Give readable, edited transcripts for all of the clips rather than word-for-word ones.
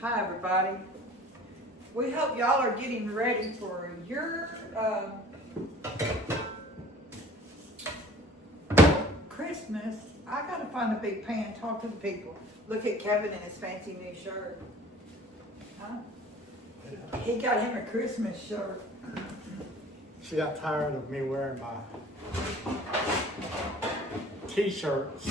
Hi everybody. We hope y'all are getting ready for your Christmas. I gotta find a big pan, talk to the people. Look at Kevin in his fancy new shirt. Huh? He got him a Christmas shirt. She got tired of me wearing my t-shirts.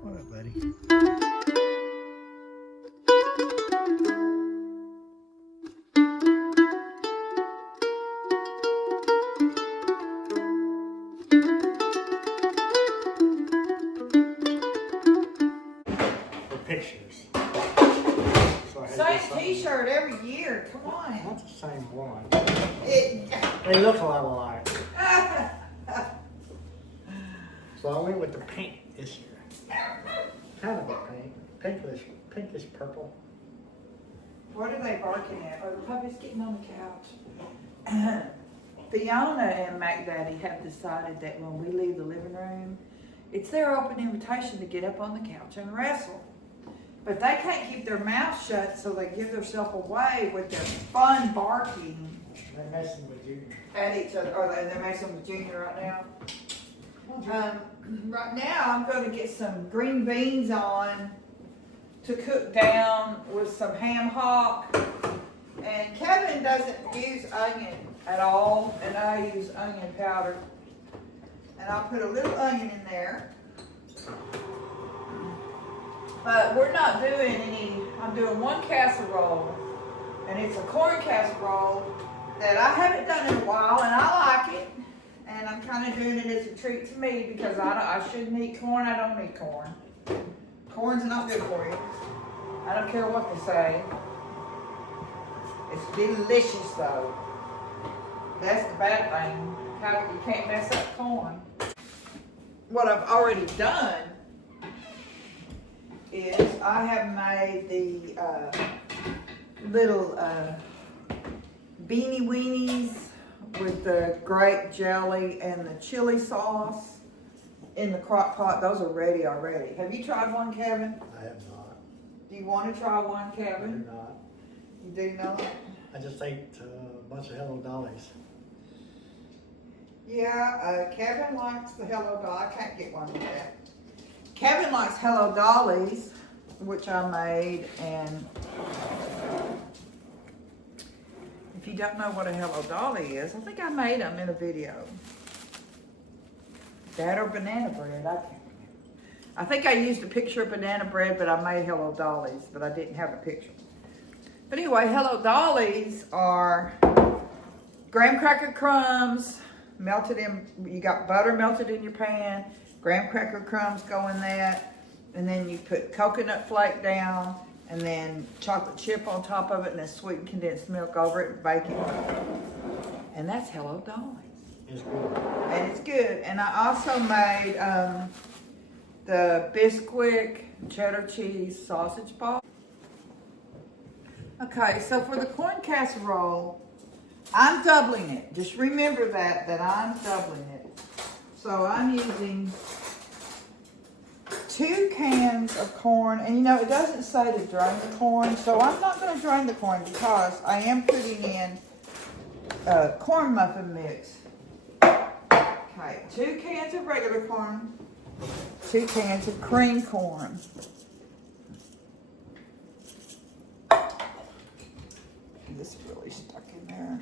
What up, buddy? For pictures. So Same t-shirt every year, come on. Not the same one. It, They look a lot alike. So I went with the pink this year. Kind of a pink. Pinkish purple. What are they barking at? Are the puppies getting on the couch? Fiona and Mac Daddy have decided that when we leave the living room, it's their open invitation to get up on the couch and wrestle. But they can't keep their mouth shut, so they give themselves away with their fun barking. They're messing with you. At each other. Or they're messing with Junior right now. Right now, I'm going to get some green beans on to cook down with some ham hock. And Kevin doesn't use onion at all, and I use onion powder. And I'll put a little onion in there. But we're not doing any, I'm doing one casserole, and it's a corn casserole that I haven't done in a while, and I like it. And I'm kind of doing it as a treat to me because I shouldn't eat corn. I don't eat corn. Corn's not good for you. I don't care what they say. It's delicious though. That's the bad thing. How you can't mess up corn. What I've already done is I have made the little beanie weenies with the grape jelly and the chili sauce in the crock pot. Those are ready already. Have you tried one, Kevin? I have not. Do you want to try one, I Kevin? do not. You do not? I just ate a bunch of Hello Dollies. Yeah, Kevin likes the Hello Dolly. I can't get one with that. Kevin likes Hello Dollies, which I made, and if you don't know what a Hello Dolly is, I think I made them in a video. That or banana bread, I can't remember. I think I used a picture of banana bread, but I made Hello Dollies, but I didn't have a picture. But anyway, Hello Dollies are graham cracker crumbs, melted in, you got butter melted in your pan, graham cracker crumbs go in that, and then you put coconut flake down, and then chocolate chip on top of it, and then sweetened condensed milk over it, and bake it. And that's Hello Dolly. It's good. And it's good. And I also made the Bisquick cheddar cheese sausage ball. Okay, so for the corn casserole, I'm doubling it. Just remember that I'm doubling it. So I'm using 2 cans of corn, and you know, it doesn't say to drain the corn, so I'm not going to drain the corn because I am putting in corn muffin mix. Okay, 2 cans of regular corn, 2 cans of cream corn. This is really stuck in there.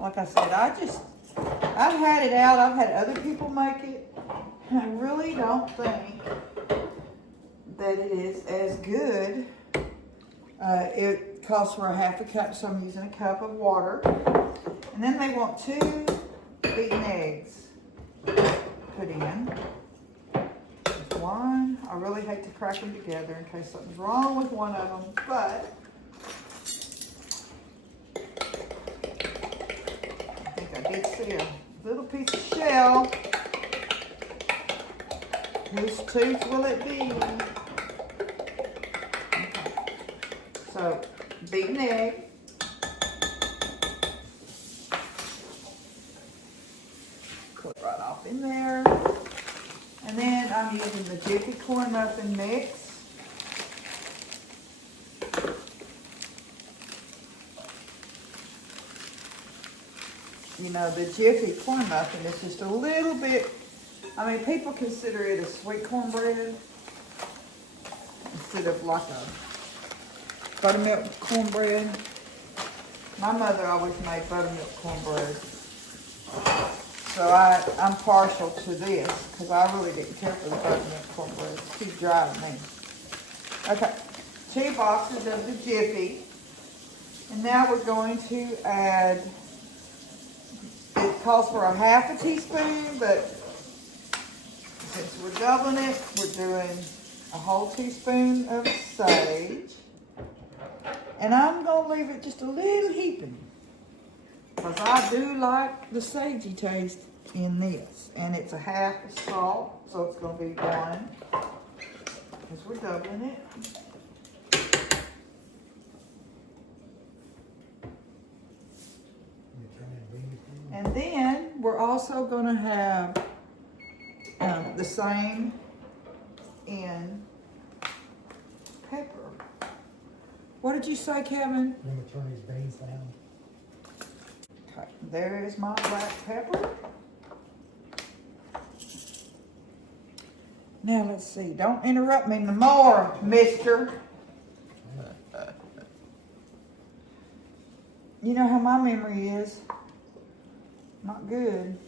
Like I said, I've had it out. I've had other people make it. And I really don't think that it is as good. It calls for a half a cup, so I'm using a cup of water. And then they want 2 beaten eggs put in. Just 1. I really hate to crack them together in case something's wrong with one of them, but I did see a little piece of shell Whose tooth will it be? Okay. So, beaten egg. Put right off in there. And then I'm using the Jiffy Corn Muffin Mix. You know, the Jiffy Corn Muffin is just a little bit, I mean, people consider it a sweet cornbread instead of like a buttermilk cornbread. My mother always made buttermilk cornbread. So I'm partial to this because I really didn't care for the buttermilk cornbread. It's too dry to me. Okay, 2 boxes of the Jiffy. And now we're going to add, it calls for a 1/2 teaspoon, but since we're doubling it, we're doing a whole teaspoon of sage. And I'm going to leave it just a little heaping, because I do like the sagey taste in this. And it's a 1/2 salt, so it's going to be 1, because we're doubling it. And then we're also going to have the same in pepper. What did you say, Kevin? Let me turn these beans down. Okay, there is my black pepper. Now let's see. Don't interrupt me no more, mister. You know how my memory is. Not good.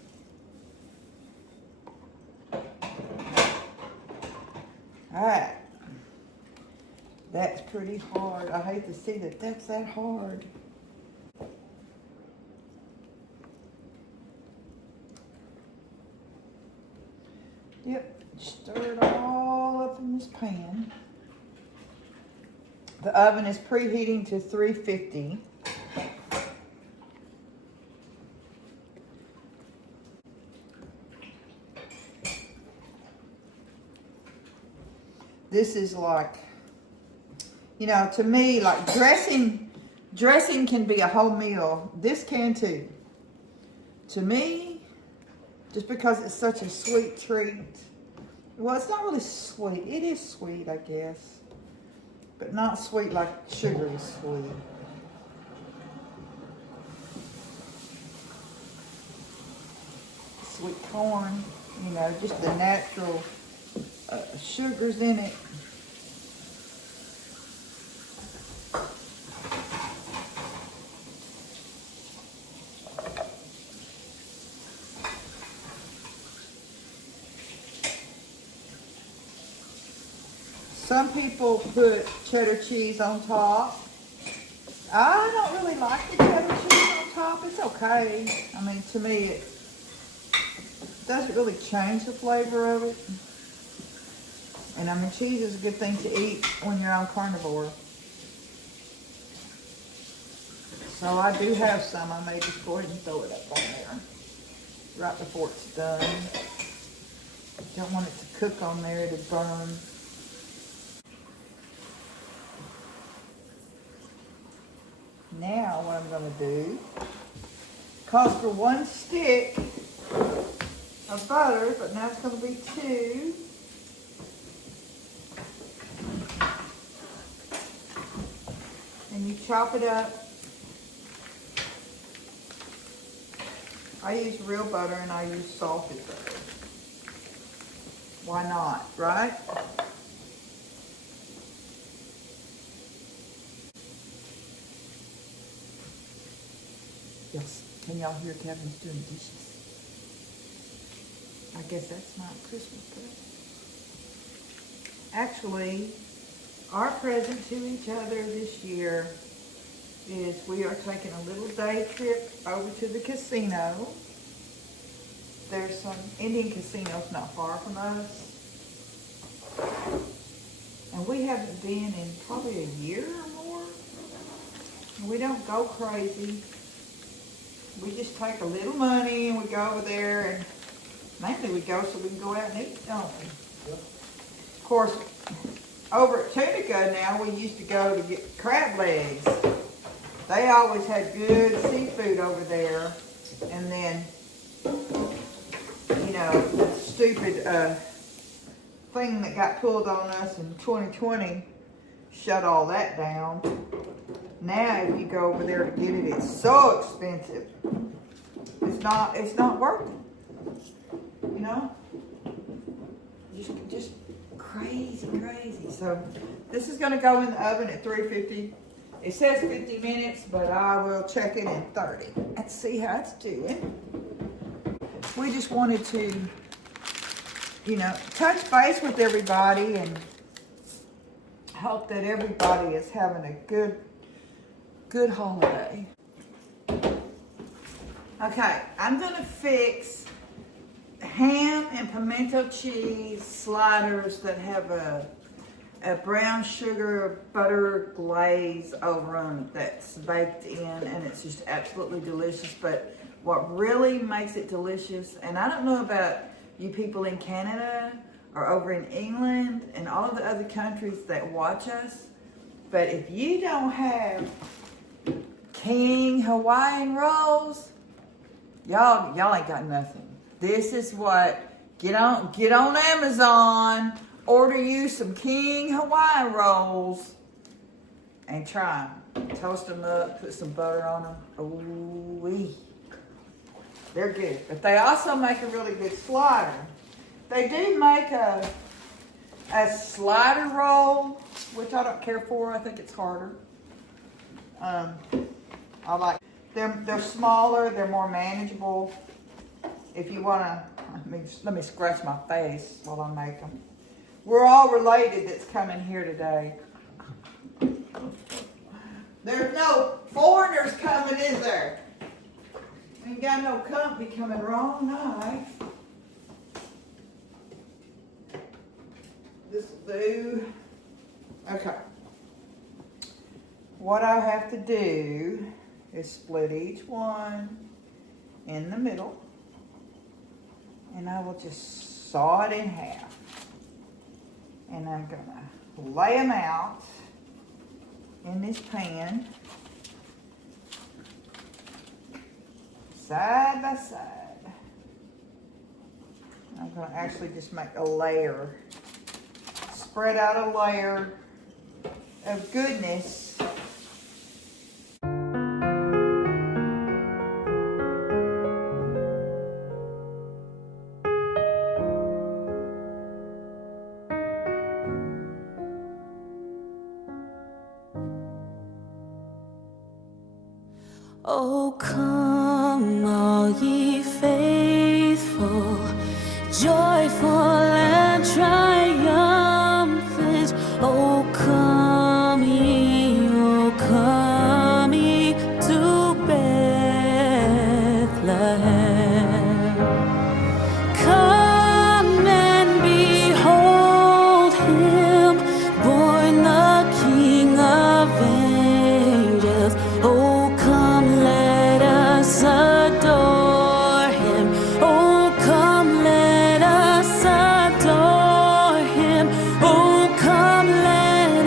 Alright. That's pretty hard. I hate to see that that's that hard. Yep, stir it all up in this pan. The oven is preheating to 350. This is like, you know, to me, like dressing can be a whole meal. This can too. To me, just because it's such a sweet treat. Well, it's not really sweet. It is sweet, I guess. But not sweet like sugar is sweet. Sweet corn, you know, just the natural sugars in it. Some people put cheddar cheese on top. I don't really like the cheddar cheese on top. It's okay. I mean, to me, it doesn't really change the flavor of it. And I mean, cheese is a good thing to eat when you're on carnivore. So I do have some. I may just go ahead and throw it up on there right before it's done. Don't want it to cook on there to burn. Now what I'm going to do, calls for 1 stick of butter, but now it's going to be 2. And you chop it up. I use real butter and I use salted butter. Why not, right? Yes. Can y'all hear Kevin's doing dishes? I guess that's not Christmas present. Actually, our present to each other this year is we are taking a little day trip over to the casino. There's some Indian casinos not far from us. And we haven't been in probably a year or more. We don't go crazy. We just take a little money and we go over there, and mainly we go so we can go out and eat, don't we? Yep. Of course, over at Tunica now, we used to go to get crab legs. They always had good seafood over there. And then, you know, the stupid thing that got pulled on us in 2020 shut all that down. Now, if you go over there to get it, it's so expensive. It's not worth it. You know? Just crazy. So this is gonna go in the oven at 350. It says 50 minutes, but I will check it in 30. Let's see how it's doing. We just wanted to, you know, touch base with everybody and hope that everybody is having a good holiday. Okay, I'm gonna fix ham and pimento cheese sliders that have a brown sugar butter glaze over them that's baked in, and it's just absolutely delicious. But what really makes it delicious, and I don't know about you people in Canada or over in England and all of the other countries that watch us, but if you don't have King Hawaiian rolls, y'all ain't got nothing. This is what, get on Amazon, order you some King Hawaiian rolls and try them. Toast them up, put some butter on them. Ooh-wee. They're good. But they also make a really good slider. They do make a slider roll, which I don't care for. I think it's harder. I like, they're smaller, they're more manageable. If you wanna, let me scratch my face while I make them. We're all related that's coming here today. There's no foreigners coming, is there? Ain't got no company coming wrong night. This'll do. Okay. What I have to do is split each one in the middle, and I will just saw it in half. And I'm gonna lay them out in this pan, side by side. I'm gonna actually just make a layer, spread out a layer of goodness. Oh, come, all ye faithful, joyful and triumphant. Oh, come ye to Bethlehem. Come and behold him, born the King of angels. Oh, come, let us adore him. Oh, come, let us adore him. Oh, come, let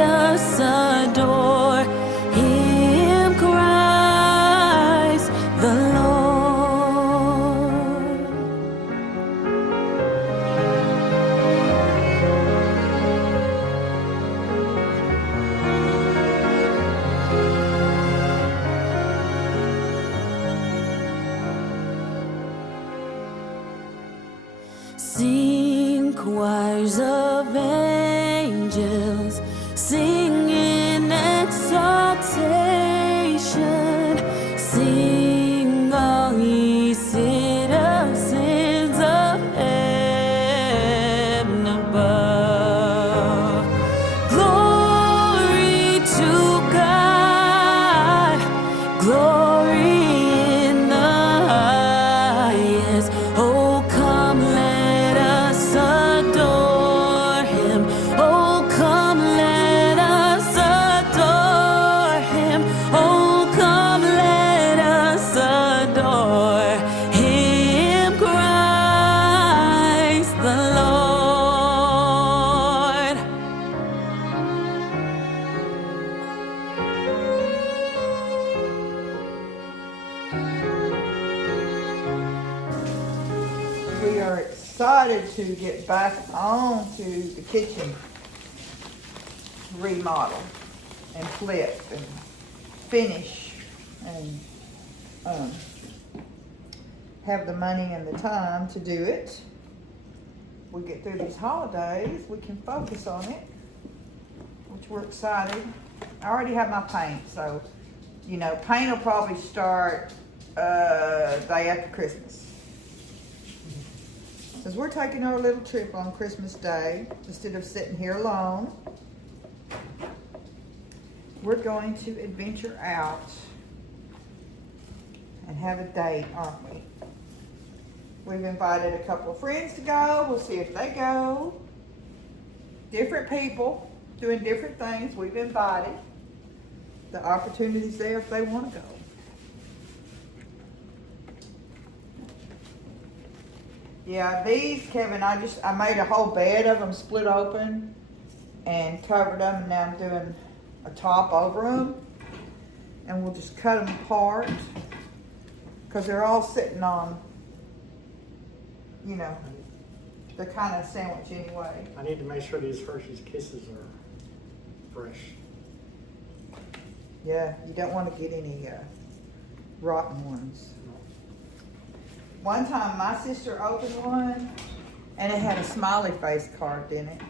decided to get back on to the kitchen remodel and flip and finish and have the money and the time to do it. We get through these holidays, we can focus on it, which we're excited. I already have my paint, so, you know, paint will probably start day after Christmas. Because we're taking our little trip on Christmas Day, instead of sitting here alone. We're going to adventure out and have a date, aren't we? We've invited a couple of friends to go. We'll see if they go. Different people doing different things. We've invited. The opportunity's there if they want to go. Yeah, these, Kevin, I made a whole bed of them split open and covered them, and now I'm doing a top over them. And we'll just cut them apart because they're all sitting on, you know, they're kind of sandwich anyway. I need to make sure these Hershey's Kisses are fresh. Yeah, you don't want to get any rotten ones. One time my sister opened one and it had a smiley face carved in it.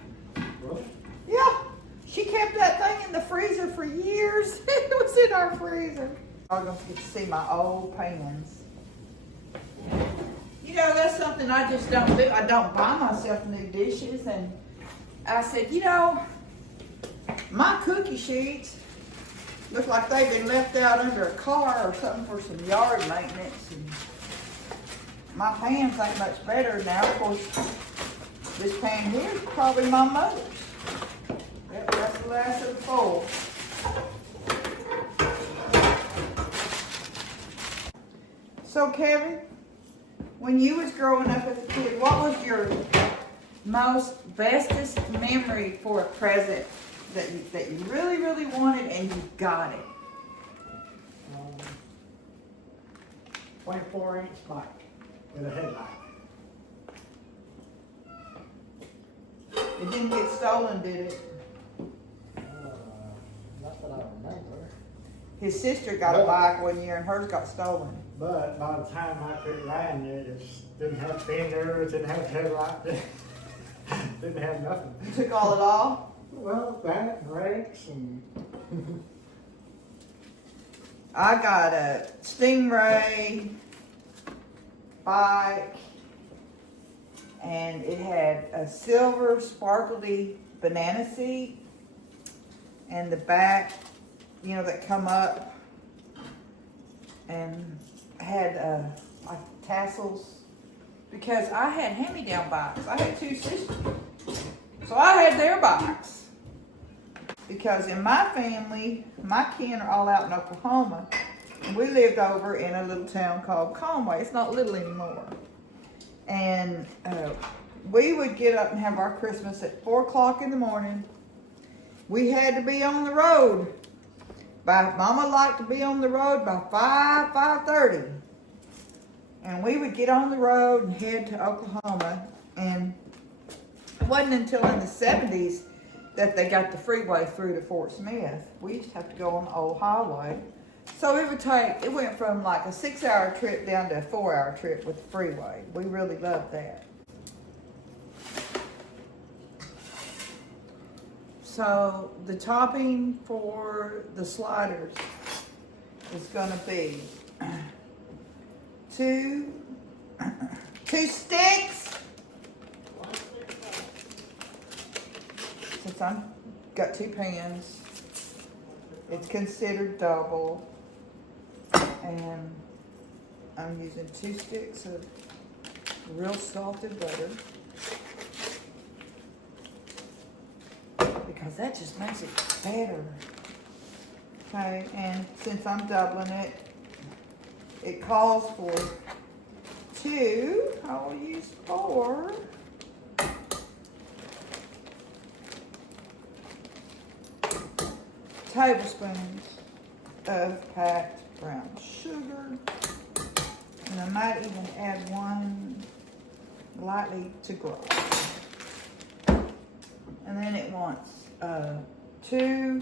Really? Yeah, she kept that thing in the freezer for years. It was in our freezer. I'm going to get to see my old pans. You know, that's something I just don't do. I don't buy myself new dishes. And I said, you know, my cookie sheets look like they've been left out under a car or something for some yard maintenance. And my pans ain't much better now. Of course, this pan here is probably my mother's. Yep, that's the last of the four. So, Kevin, when you was growing up as a kid, what was your bestest memory for a present that you really, really wanted and you got it? 24-inch bike with a headlight. It didn't get stolen, did it? Not that I remember. His sister got a bike one year and hers got stolen. But by the time I quit riding it, it didn't have fenders, didn't have headlight, didn't have nothing. You took all it off? Well, that, brakes, and... I got a Stingray bike, and it had a silver sparkly banana seat, and the back, you know, that come up, and had like tassels, because I had hand-me-down bikes. I had two sisters, so I had their bikes. Because in my family, my kin are all out in Oklahoma, and we lived over in a little town called Conway. It's not little anymore. And we would get up and have our Christmas at 4 o'clock in the morning. We had to be on the road. Mama liked to be on the road by 5:30. And we would get on the road and head to Oklahoma. And it wasn't until in the 70s that they got the freeway through to Fort Smith. We used to have to go on the old highway. So it went from like a 6-hour trip down to a 4-hour trip with the freeway. We really loved that. So the topping for the sliders is gonna be 2 sticks. Since I've got 2 pans, it's considered double, and I'm using 2 sticks of real salted butter because that just makes it better. Okay, and since I'm doubling it, it calls for 2. I will use 4. Tablespoons of packed brown sugar, and I might even add 1 lightly to grow. And then it wants 2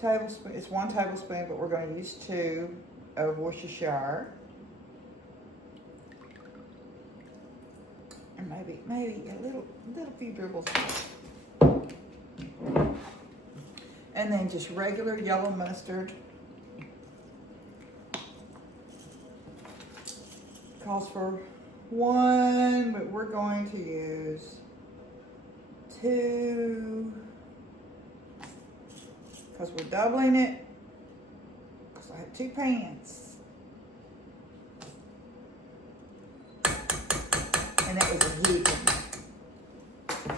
tablespoons. It's 1 tablespoon, but we're going to use 2 of Worcestershire. And maybe a little few dribbles. And then just regular yellow mustard. Calls for 1, but we're going to use 2 because we're doubling it because I have 2 pans. And that was a huge one.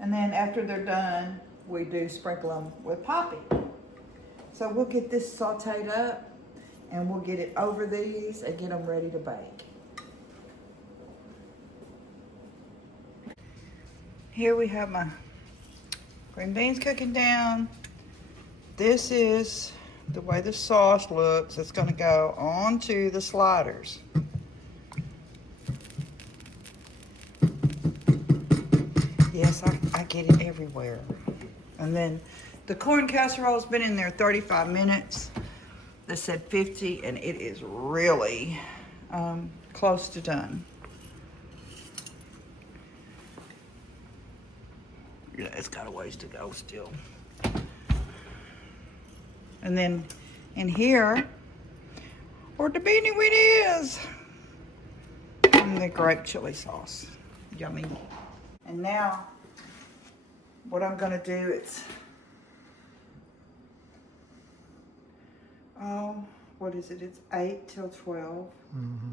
And then after they're done, we do sprinkle them with poppy. So we'll get this sauteed up and we'll get it over these and get them ready to bake. Here we have my green beans cooking down. This is the way the sauce looks. It's gonna go onto the sliders. Yes, I get it everywhere. And then the corn casserole's been in there 35 minutes. They said 50, and it is really close to done. Yeah, it's got a ways to go still. And then in here, where the beanie weed is, and the grape chili sauce. Yummy. And now, what I'm gonna do is, what is it? It's 8 till 12. Mm-hmm.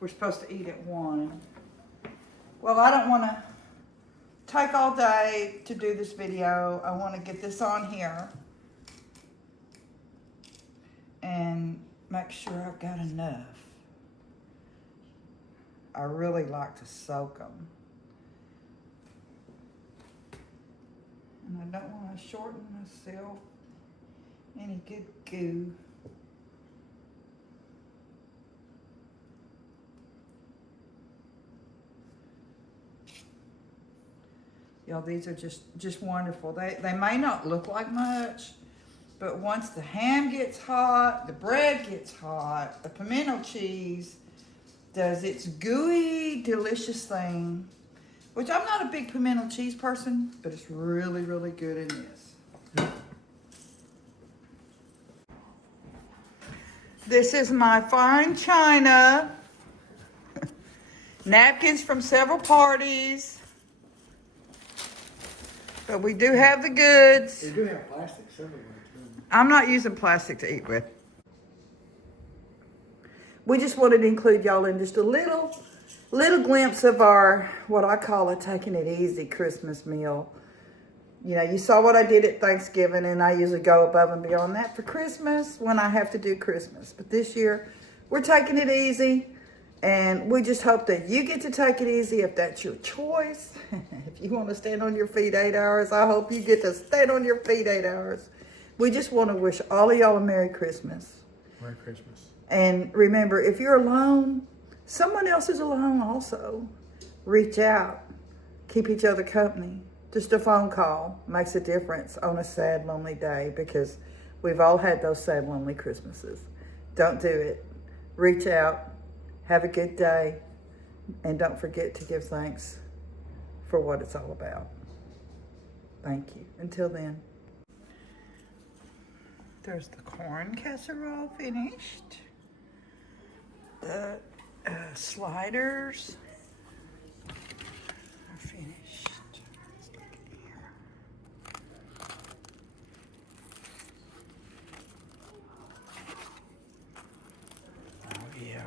We're supposed to eat at 1. Well, I don't wanna take all day to do this video. I wanna get this on here and make sure I've got enough. I really like to soak them. And I don't want to shorten myself any good goo. Y'all, these are just wonderful. They may not look like much, but once the ham gets hot, the bread gets hot, the pimento cheese does its gooey, delicious thing. Which I'm not a big pimento cheese person, but it's really, really good in this. This is my fine china. Napkins from several parties. But we do have the goods. They do have plastic everywhere too. I'm not using plastic to eat with. We just wanted to include y'all in just a little glimpse of our, what I call a taking it easy Christmas meal. You know, you saw what I did at Thanksgiving, and I usually go above and beyond that for Christmas when I have to do Christmas. But this year, we're taking it easy, and we just hope that you get to take it easy if that's your choice. If you want to stand on your feet 8 hours, I hope you get to stand on your feet 8 hours. We just want to wish all of y'all a Merry Christmas. Merry Christmas. And remember, if you're alone, someone else is alone also. Reach out. Keep each other company. Just a phone call makes a difference on a sad, lonely day, because we've all had those sad, lonely Christmases. Don't do it. Reach out. Have a good day. And don't forget to give thanks for what it's all about. Thank you. Until then. There's the corn casserole finished. The sliders are finished. Let's look in here. Oh yeah.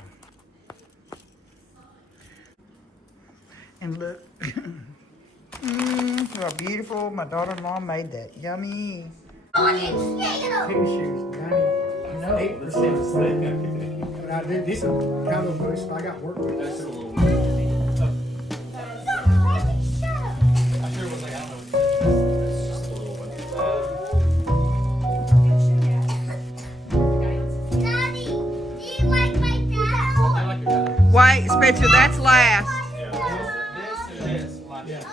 And look, how beautiful. My daughter-in-law made that. Yummy. Tennis shoes, 98%. But I did this kind of boost. I got work with this. Wait, Spencer, that's last. Yeah, this and this. Like, Yeah.